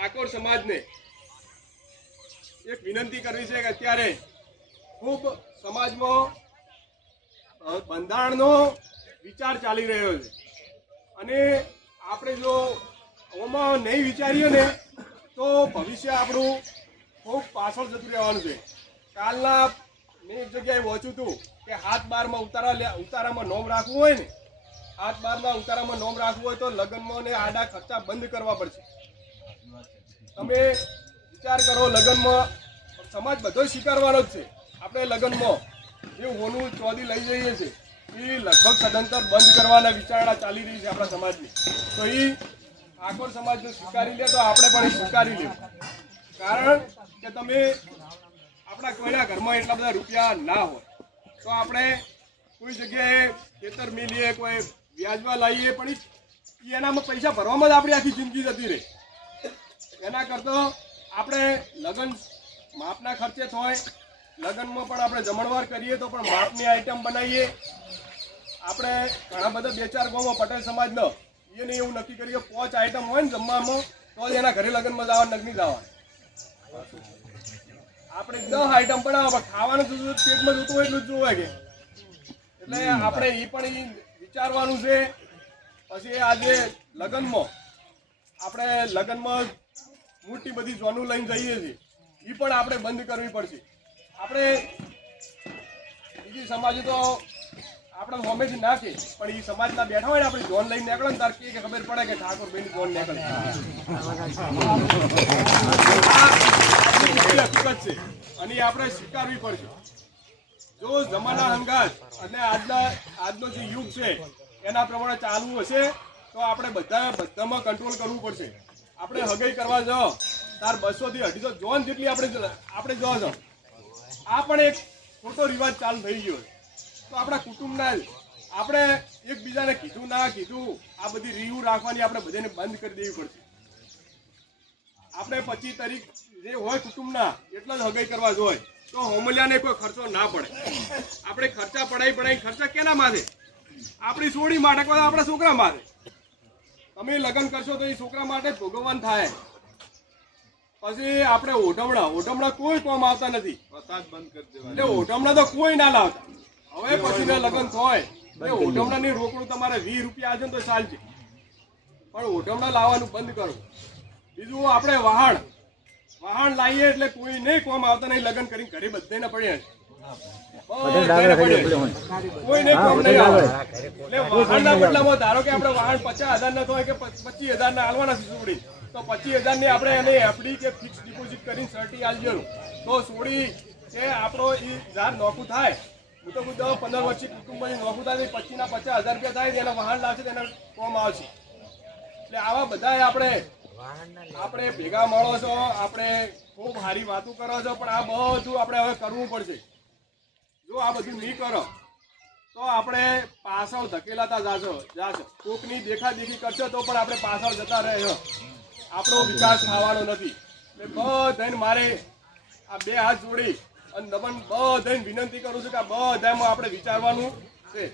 ઠાકોર સમાજને એક વિનંતી કરવી છે કે અત્યારે ખૂબ સમાજમાં બંધારણનો વિચાર ચાલી રહ્યો છે અને આપણે જો આમાં નહીં વિચારીએ ને તો ભવિષ્ય આપણું ખૂબ પાછળ જતું રહેવાનું છે. કાલના મેં એક જગ્યાએ વાંચ્યું હતું કે 7/12માં ઉતારામાં નોમ રાખવું હોય ને, 7/12ના ઉતારામાં નોમ રાખવું હોય તો લગ્નમાં ને આડા ખર્ચા બંધ કરવા પડશે. તમે વિચાર કરો, લગ્નમાં સમાજ બધો સ્વીકારવાનો જ છે. આપણે લગ્નમાં જે હોનું ચોદી લઈ જઈએ છીએ એ લગભગ સદંતર બંધ કરવાના વિચારણા ચાલી રહી છે આપણા સમાજની. તો એ ઠાકોર સમાજને સ્વીકારી લે તો આપણે પણ એ સ્વીકારી લેવું. કારણ કે તમે આપણા કોઈના ઘરમાં એટલા બધા રૂપિયા ના હોય તો આપણે કોઈ જગ્યાએ ખેતર મેલીએ, કોઈ વ્યાજમાં લાવીએ, પણ એનામાં પૈસા ભરવામાં જ આપણી આખી જિંદગી જતી રહે. એના કરતાં આપણે લગ્ન માપના ખર્ચે થાય, લગ્નમાં પણ આપણે જમણવાર કરીએ તો પણ માપની આઈટમ બનાવીએ. આપણે ઘણા બધા 2-4 ગામમાં પટેલ સમાજનો એને એવું નક્કી કરીએ 5 આઈટમ હોય ને જમવામાં તો જ એના ઘરે લગ્નમાં જવા નગની જવા. આપણે 10 આઈટમ બનાવવા, ખાવાનું પેટમાં જોતું હોય એટલું જ જોવે કે. એટલે આપણે એ પણ એ વિચારવાનું છે. પછી આજે લગ્નમાં મોટી બધી જોનું લઈને જઈએ છીએ, એ પણ આપણે બંધ કરવી પડશે. આપણે બીજી સમાજ તો આપણે હોમેથી નાખે, પણ એ સમાજના બેઠા હોય ને આપણે જોન લઈને નીકળે ને તાર કે ખબર પડે કે ઠાકોર ભાઈની જોન નીકળે. હકીકત છે અને આપણે સ્વીકારવી પડશે. જો જમાના હંગાત અને આજનો જે યુગ છે એના પ્રમાણે ચાલવું હશે તો આપણે બધામાં કંટ્રોલ કરવું પડશે. આપણે હગાઈ કરવા જાઓ તાર 200 થી 250 જોન જેટલી આપણે જો છો. આ પણ એક ખોટો રિવાજ ચાલુ થઈ ગયો. તો આપણા કુટુંબના આપણે એકબીજાને કીધું ના કીધું આ બધી રીવું રાખવાની આપણે બધાને બંધ કરી દેવી પડશે. આપણે 25 તારીખ જે હોય કુટુંબના એટલા જ હગાઈ કરવા જોઈએ તો હોમલિયાને કોઈ ખર્ચો ના પડે. આપણે ખર્ચા પડાઈ ખર્ચા કેના માથે? આપણી સોડી માટે, કોઈ આપણા છોકરા માટે. તમે લગ્ન કરશો તો એ છોકરા માટે ભોગવવાન થાય. પછી આપણે ઓઢમણા કોઈ કામ આવતા નથી. એટલે ઓઢમણા તો કોઈ ના લાવતા. હવે પછી લગ્ન થાય એ ઓઢમણાની રોકડું તમારે 20 રૂપિયા આવશે તો ચાલશે, પણ ઓઢમણા લાવવાનું બંધ કરો. બીજું આપણે વાહણ લાવીએ એટલે કોઈ નહીં કોમ આવતા નહીં. લગ્ન કરીને ઘરે બધાને પડ્યા કોઈ નહીં કોમ નહીં આવે. એટલે વાહણના બદલામાં ધારો કે આપણે વાહણ 50,000 ના થાય કે 25,000 ના હાલવાના સોડી, તો 25,000 ની આપણે એને એફડી કે ફિક્સ ડિપોઝિટ કરીને સર્ટી આલજો તો સોડી કે આપણો એ જાર નોખું થાય. હું તો 15 વર્ષથી કુટુંબની નોખું થાય 25 ના 50,000 રૂપિયા થાય એના વાહન લાવશે તો એના કોમ આવશે. એટલે આવા બધા આપણે ભેગા મળો છો, આપણે ખૂબ સારી વાતો કરો છો, પણ આ બધું આપણે હવે કરવું પડશે. જો આ બધું નહીં કરો તો આપણે પાછળ ધકેલાતા જાશો. કોકની દેખાદેખી કરશો તો પણ આપણે પાછળ જતા રહેશો. આપણો વિકાસ થવાનો નથી. એટલે બધાને મારે આ 2 હાથ જોડી અને નમન બધાને વિનંતી કરું છું કે આ બધામાં આપણે વિચારવાનું છે.